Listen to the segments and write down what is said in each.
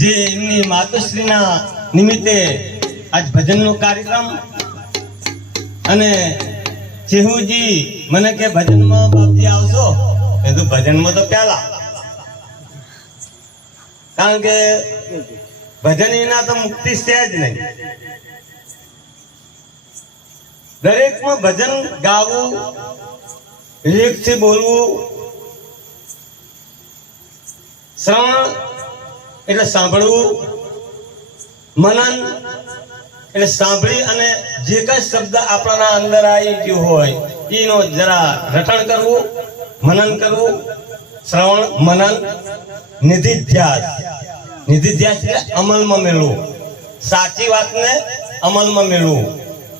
જે એમની માતુશ્રીના નિમિત્તે આજ ભજનનો કાર્યક્રમ અને ચેહુજી મને કે ભજનમાં બાપજી આવશો? એ તો ભજનમાં તો પહેલા કારણ કે ભજન વિના તો મુક્તિ છે જ નહીં. દરેકમાં ભજન ગાવું વિવેકથી બોલવું, શ્રવણ એટલે સાંભળવું મનન, એટલે સાંભળી અને જે કઈ શબ્દ આપણાના અંદર આવી ગયો હોય, એનો જરા રટણ કરવું, મનન કરવું, શ્રવણ, મનન નિધિધ્યાસ નિધિધ્યાસ એટલે અમલમાં મેળવું. સાચી વાતને અમલમાં મેળવું.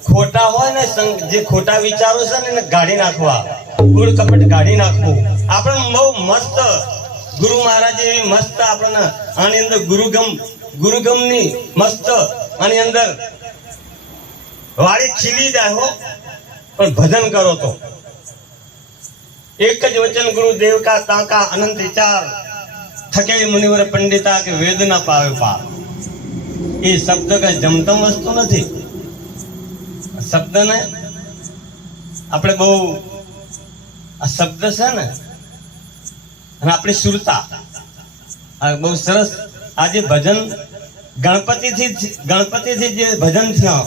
ખોટા હોય ને જે ખોટા વિચારો છે ને એને કાઢી નાખવા. ગુળ કપટ કાઢી નાખવું. આપણે બહુ મસ્ત ગુરુ મહારાજ એવી મસ્ત આપણને આની અંદર ગુરુગમ, ગુરુગમની મસ્ત આની અંદર વાળી છીલી જાય હો. પણ ભજન કરો તો. એક જ વચન ગુરુ દેવ કા તાકા અનંત વિચાર. થકે મુનિવર પંડિતા કે વેદના પાવે પાર એ શબ્દ કઈ જમતમ વસ્તુ નથી. શબ્દને આપણે બહુ, આ શબ્દ છે ને અને આપણી સુરતા. બહુ સરસ આજે ભજન ગણપતિથી ગણપતિથી જે ભજન થયા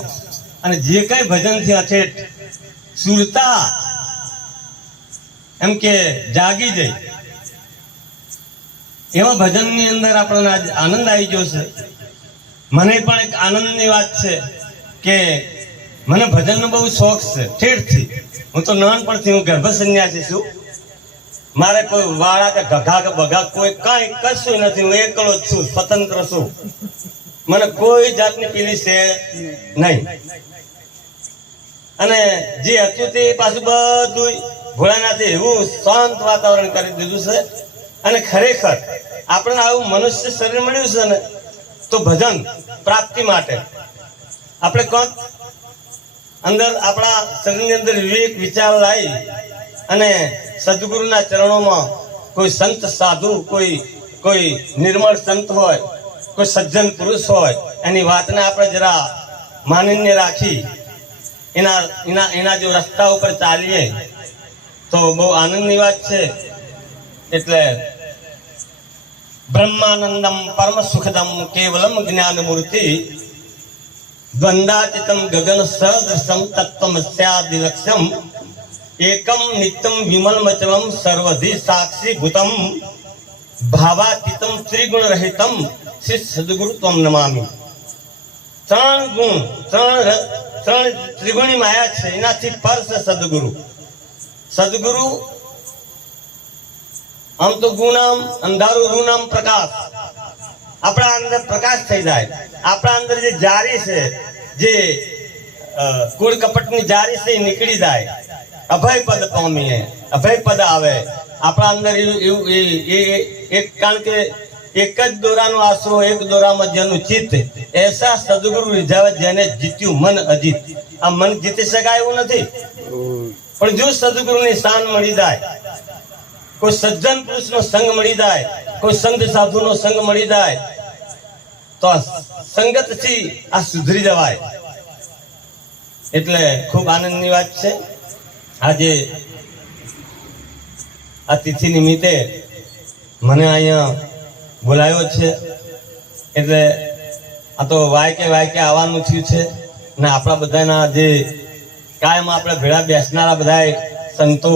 અને જે કઈ ભજન થયા છે સુરતા. એમ કે જાગી જઈ. એવા ભજનની અંદર આપણને આજ આનંદ આવી ગયો છે. મને પણ એક આનંદની વાત છે કે મને ભજનનો બહુ શોખ છે. ઠેઠથી હું તો નાનપણથી હું ગર્ભ સંન્યાસી છું. મારે કોઈ વાળા કે ઘઘા કે બઘા કોઈ કાંઈ કશું નથી. હું એકલો જ છું, સ્વતંત્ર છું. મને કોઈ જાતની પીલી છે નહીં. અને જે હતું તે પાછું બધું ભોળાનાથી એવું શાંત વાતાવરણ કરી દીધું છે. અને ખરેખર આપણે આવું મનુષ્ય શરીર મળ્યું છે ને, તો ભજન પ્રાપ્તિ માટે. આપણે કોણ? અંદર આપણા શરીરની અંદર વિવેક, વિચાર લાવી અને સદગુરુના ચરણોમાં કોઈ સંત સાધુ, કોઈ કોઈ નિર્મળ સંત હોય, કોઈ સજ્જન પુરુષ હોય, એની વાતને આપણે જરા માનન્ય રાખી, એના એના એના જો રસ્તા ઉપર ચાલીએ, તો બહુ આનંદની વાત છે. એટલે બ્રહ્માનંદમ પરમ સુખદમ કેવલમ જ્ઞાન મૂર્તિ દ્વંદાતીતમ ગગન સદૃશમ તત્વમસ્યાદિલક્ષ્યમ એકમ નિત્યમ વિમલમચલમ સર્વધિ સાક્ષી ભૂતમ ભાવાતીતમ ત્રિગુણ રહિતમ શ્રી સદગુરુ ત્વમ નમામિ ત્રણ ગુણ ત્રણ ત્રણ ત્રિગુણી માયા છે, એનાથી પર છે સદગુરુ। સદગુરુ, આમ તો ગુનામ, અંધારું, રૂનામ પ્રકાશ, આપણા અંદર પ્રકાશ થઈ જાય। આપણા અંદર જે જારી છે, જે કુળ કપટની જારી છે, એ નીકળી જાય। અભય પદ પામીએ અભય પદ આવે. આપણા અંદર એવું એ- એક, કારણ કે એક જ દોરાનો આશરો, એક દોરામાં જેનું ચિત્ત. એસા સદગુરુ રીઝાવે જેને જીત્યું મન અજીત. આ મન જીતી શકાય એવું નથી. પણ જો સદગુરુની શાન મળી જાય, કોઈ સજ્જન પુરુષનો સંગ મળી જાય, કોઈ સંત સાધુનો સંગ મળી જાય, તો સંગતથી આ સુધરી જવાય. એટલે ખૂબ આનંદની વાત છે. આજે આ તિથિ નિમિત્તે મને અહીંયા બોલાયો છે. એટલે આ તો વાયકે વાયકે આવવાનું થયું છે ને આપણા બધાના જે કાયમ આપણે ભેળા બેસનારા બધા સંતો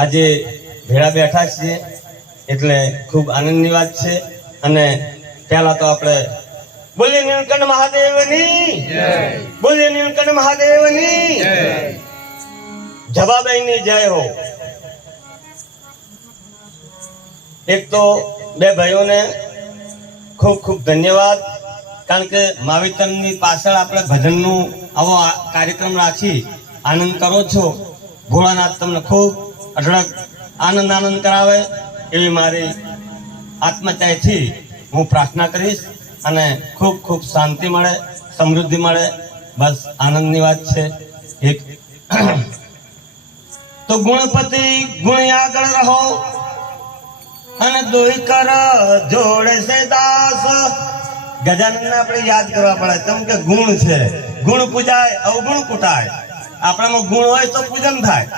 આજે ભેળા બેઠા છીએ. એટલે ખૂબ આનંદની વાત છે. અને પહેલા તો આપણે બોલીએ નીલકંઠ મહાદેવની. બોલીએ નીલકંઠ મહાદેવની. જવાબાઈની જય હો. એક તો બે ભાઈઓને ખૂબ ખૂબ ધન્યવાદ, કારણ કે માવીતનની પાછળ આપણે ભજનનું આવો કાર્યક્રમ રાખી આનંદ કરો છો. ભોળાનાથ તમને ખૂબ અઢળક આનંદ આનંદ કરાવે એવી મારી આત્મચયથી હું પ્રાર્થના કરીશ અને ખૂબ ખૂબ શાંતિ મળે, સમૃદ્ધિ મળે. બસ આનંદની વાત છે. એક તો ગુણપતિ ગુણ આગળ રહો. અને દોઈ કર જોડે છે દાસ. ગજાનંદ આપણે યાદ કરવા પડે. કેમ કે ગુણ છે. ગુણ પૂજાય, અવગુણ કૂટાય. આપણામાં ગુણ હોય તો પૂજન થાય.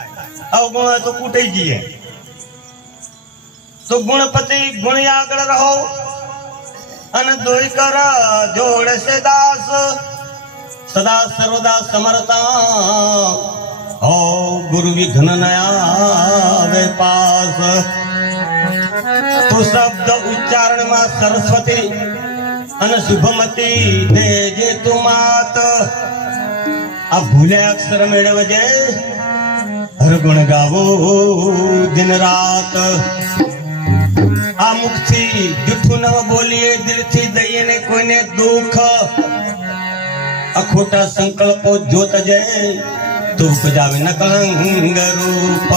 અવગુણ હોય તો કૂટી જઈએ. તો ગુણપતિ ગુણ આગળ રહો. અને દોઈ કર જોડે છે દાસ. સદા સર્વદા સમરતા. હો ગુરુ વિઘ્ન નયા પાસ. તો શબ્દ ઉચ્ચારણમાં સરસ્વતી અને શુભમતી દે જે તું માત. આ ભૂલે અક્ષર મેળવજે હર ગુણ ગાવો દિન રાત. આ મુખથી જૂઠું ન બોલીએ, દિલથી દઈએ ને કોઈને દુઃખ. આ ખોટા સંકલ્પો જોત જાય તો ઉપજાવે ન કલંગ રૂપ.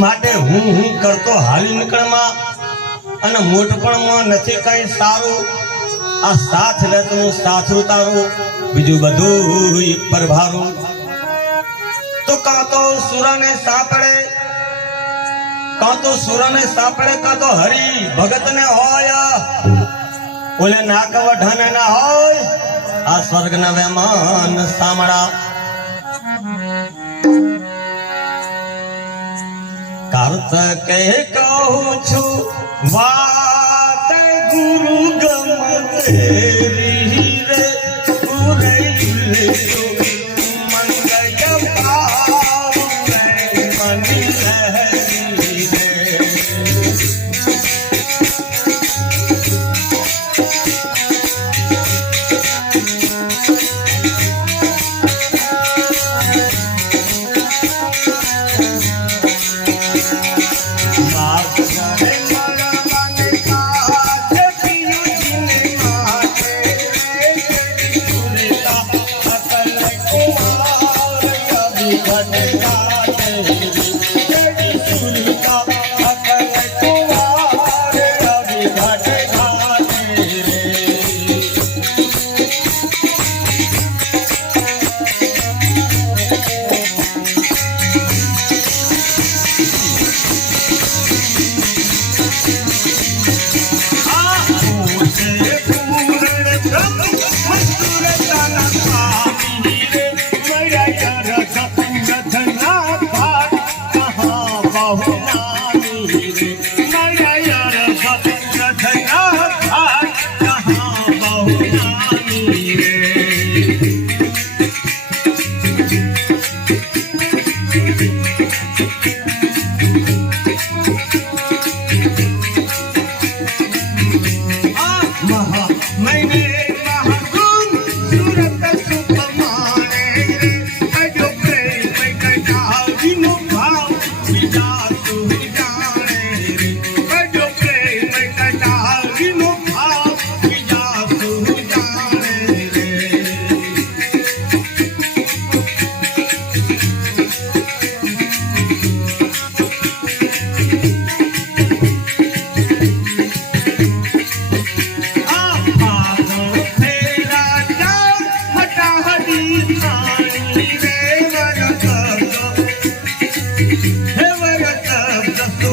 માટે હું હું કરતો હાલી નીકળમાં અને મોટપણમાં નથી કઈ સારું. આ સાથ રતનું સાથરું તારું બીજું બધું પરભારું તો કાં તો સુરાને સાંપડે, કાં તો સુરાને સાંપડે, કાં તો હરી ભગતને હોય. ઓલે નાક વઢાને ના હોય, આ સ્વર્ગના વેમાન સામળા કાર્તકે કહું છું વાત ગુરુ ગમ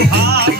hard.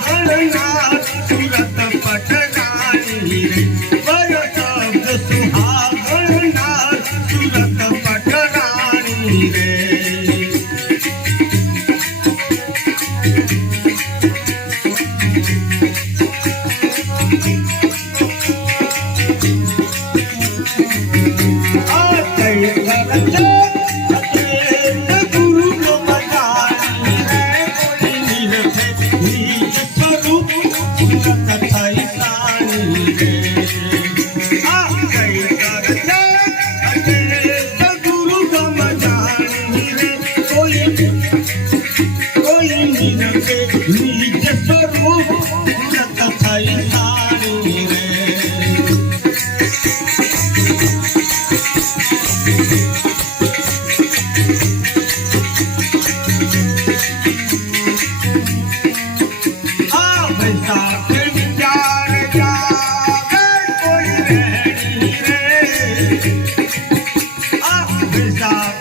Love.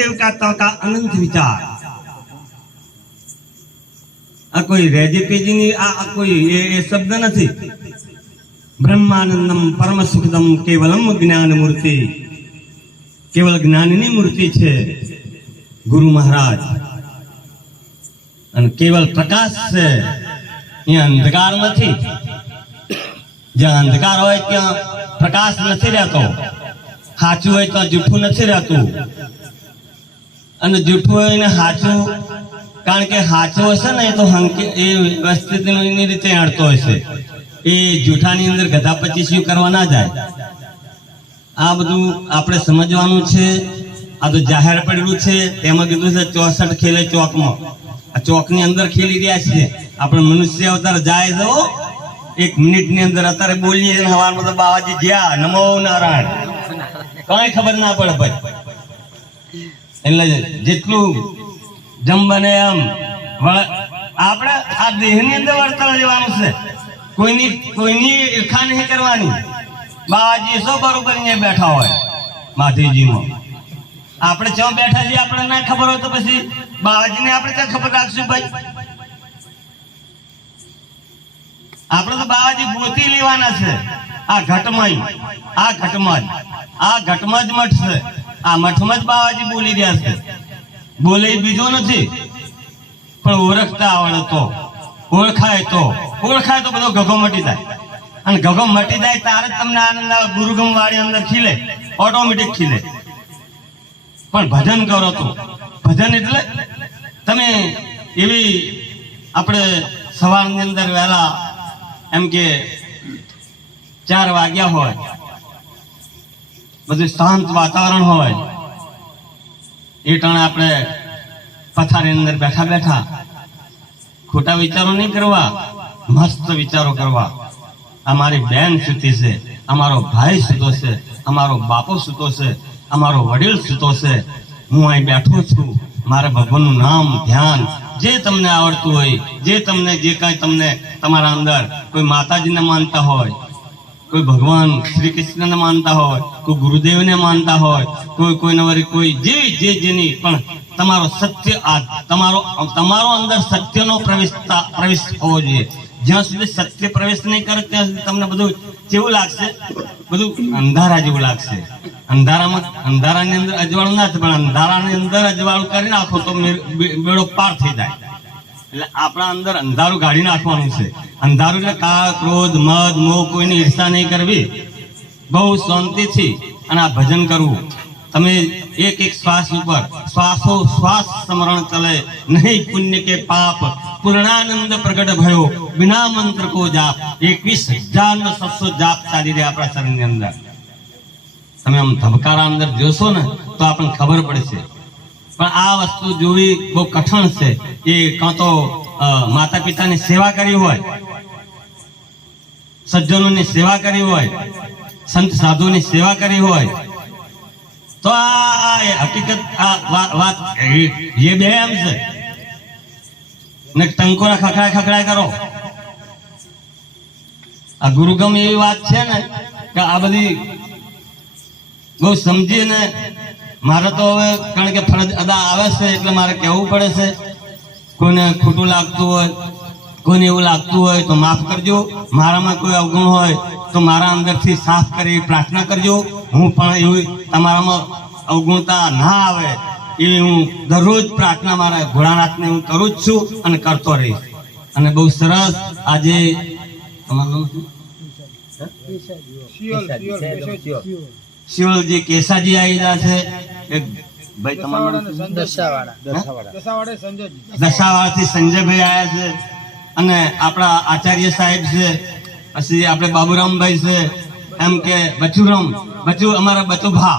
વચન का તો કા અનંત આ કોઈ રેજી પેજીની આ કોઈ એ શબ્દ નથી. બ્રહ્માનંદમ પરમ સુખદમ કેવલમ જ્ઞાન મૂર્તિ. કેવલ જ્ઞાનની મૂર્તિ છે ગુરુ મહારાજ. અને કેવલ પ્રકાશ છે એ અંધકાર નથી. જ્યાં અંધકાર હોય ત્યાં પ્રકાશ નથી રહેતો. સાચું હોય તો જૂઠું નથી રહેતું. અને જૂઠું હોય ને સાચું કારણ કે સાચું હશે ને તો હંકે, એ એની રીતે અડતો હશે. એ જૂઠાની અંદર ગધા પચીસીઓ કરવા ના જાય? આ બધું આપણે સમજવાનું છે. આ તો જાહેર પડેલું છે. તેમાં કીધું છે ચોસઠ ખેલે ચોકમાં. આ ચોકની અંદર ખેલી રહ્યા છે આપણે મનુષ્ય અવતાર જાય છે એક મિનિટની અંદર અત્યારે બોલીએ સવારમાં તો બાવાજી જ્યાં, નમો નારાયણ. કઈ ખબર ના પડે ભાઈ. એટલે જેટલું જમ બને એમ. આપણે આ દેહની અંદર વર્તન લેવાનું છે. કોઈની કોઈની ઈર્ખા નહીં કરવાની. બાવાજી સો બરોબર અહીંયા બેઠા હોય માધીજીમાં. આપણે ચો બેઠા છીએ આપણે ના ખબર હોય તો પછી બાવાજીને આપણે ક્યાં ખબર રાખશું ભાઈ? આપણે તો બાવાજી ગોતી લેવાના છે. આ ઘટમાં આ ઘટમાં આ ઘટમાં જ મઠ છે આ મઠમાં જ બાવાજી બોલી રહ્યા છે. બોલે બીજો નથી. પણ ઓળખતા આવડે તો, ઓળખાય તો ઓળખાય તો બધો ગગો મટી જાય. અને ગગો મટી જાય ત્યારે જ તમને આનંદ આવે ગુરુગમ વાળી અંદર ખીલે ઓટોમેટિક ખીલે. પણ ભજન કરો તો. ભજન એટલે તમે એવી આપણે સવારની અંદર વહેલા એમ કે ચાર વાગ્યા હોય બધું શાંત વાતાવરણ હોય. એ ટાણે આપણે પથારી અંદર બેઠા બેઠા ખોટા વિચારો નહીં કરવા, મસ્ત વિચારો કરવા. અમારી બેન સૂતી છે અમારો ભાઈ સૂતો છે અમારો બાપો સૂતો છે અમારો વડીલ સૂતો છે. હું અહીં બેઠો છું, મારા ભગવાનનું નામ, ધ્યાન, જે તમને આવડતું હોય, જે તમને, જે કાંઈ તમને તમારા અંદર કોઈ માતાજીને માનતા હોય કોઈ ભગવાન શ્રી કૃષ્ણને માનતા હોય, કોઈ ગુરુદેવને માનતા હોય, કોઈ કોઈને વળી કોઈ જે જે જેની પણ તમારો સત્ય આ તમારો તમારો અંદર સત્યનો પ્રવેશ પ્રવેશ હોવો જોઈએ. જ્યાં સુધી સત્ય પ્રવેશ નહીં કરે, ત્યાં સુધી તમને બધું કેવું લાગશે? બધું અંધારા જેવું લાગશે. અંધારામાં અંધારાની અંદર અજવાળું ના થાય, પણ અંધારાની અંદર અજવાળું કરી નાખો તો બેડો પાર થઈ જાય. એટલે આપણા અંદર અંધારું કાઢી નાખવાનું છે. અંધારું એટલે કા ક્રોધ, મદ, મોહ કોઈની ઈર્ષા નહીં કરવી. બહુ શાંતિથી અને આ ભજન કરવું. તમે એક એક શ્વાસ ઉપર, શ્વાસો, શ્વાસ સ્મરણ ચલે નહીં પુણ્ય કે પાપ. પૂર્ણાનંદ પ્રગટ ભયો. બિના મંત્ર કો જાપ. એકવીસ હજાર નો સત્સો જાપ ચાલી રહ્યા આપણા શરીરની અંદર. તમે આમ ધબકારા અંદર જોશો ને, તો આપણને ખબર પડશે. પણ આ વસ્તુ જોવી બહુ કઠણ છે. એ કાં તો માતા પિતાની સેવા કરી હોય, સજ્જનોની સેવા કરી હોય, સંત સાધુની સેવા કરી હોય, તો આ હકીકત, આ વાત એ બે એમ છે. ને ટંકોના ખખડાય ખખડાય કરો. આ ગુરુગમ એવી વાત છે ને, કે આ બધી બહુ સમજીને મારે તો હવે કારણ કે ફરજ અદા આવે છે એટલે મારે કહેવું પડે છે. કોઈને ખોટું લાગતું હોય કોઈને એવું લાગતું હોય તો માફ કરજો. મારામાં કોઈ અવગુણ હોય તો મારા અંદરથી સાફ કરી પ્રાર્થના કરજો. હું પણ એવી તમારામાં અવગુણતા ના આવે એવી હું દરરોજ પ્રાર્થના મારા ઘોડાનાથને હું કરું જ છું અને કરતો રહીશ. અને બહુ સરસ આજે તમારું નામ શું? શિવજી કેસાજી આવેલા છે એક ભાઈ તમારું? દશાવાળાથી સંજયભાઈ આવ્યા છે અને આપણા આચાર્ય સાહેબ છે પછી આપણે બાબુરામભાઈ છે એમ કે બચુરામ બચુ અમારા બચુભા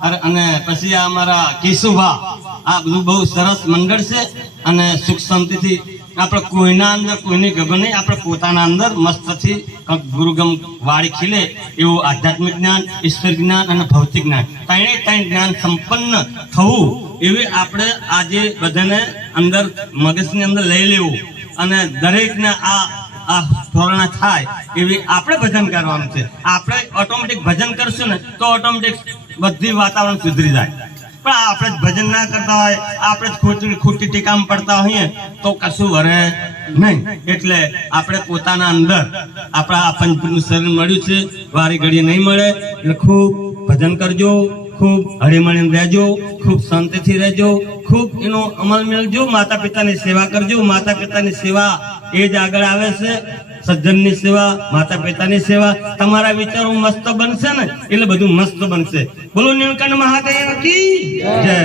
અરે અને પછી આ અમારા કેશુભા આ બધું બહુ સરસ મંડળ છે અને સુખ શાંતિથી આપણે કોઈના અંદર કોઈની ગગન નહીં, આપણે પોતાના અંદર મસ્તથી ગુરુગમ વાળી ખીલે એવું આધ્યાત્મિક જ્ઞાન, ઈશ્વર જ્ઞાન અને ભૌતિક જ્ઞાન. ત્રણે ત્રણ જ્ઞાન સંપન્ન થવું એવી આપણે આજે બધાને અંદર મગજની અંદર લઈ લેવું અને દરેકને આ આ ધોરણા થાય એવી આપણે ભજન કરવાનું છે. આપણે ઓટોમેટિક ભજન કરશું ને તો ઓટોમેટિક બધી વાતાવરણ સુધરી જાય. પણ આપણે ભજન ના કરતા હોય, આપણે ખોટી ખોટી ટીકામ પડતા હોઈએ, તો કશું વરે નહીં. એટલે આપણે પોતાના અંદર આપણા આ પંચભૂતનું શરીર મળ્યું છે, વારી ઘડી નહીં મળે, એટલે ખૂબ ભજન કરજો, ખૂબ હળીમળીને રહેજો, ખૂબ શાંતિથી રહેજો, ખૂબ એનો અમલ મેળજો માતા પિતાની સેવા કરજો માતા પિતાની સેવા એ જ આગળ આવે છે. સજ્જનની સેવા માતા પિતાની સેવા, તમારા વિચારો મસ્ત બનશે ને? એટલે બધું મસ્ત બનશે. બોલો નીલકંઠ મહાદેવ કી જય.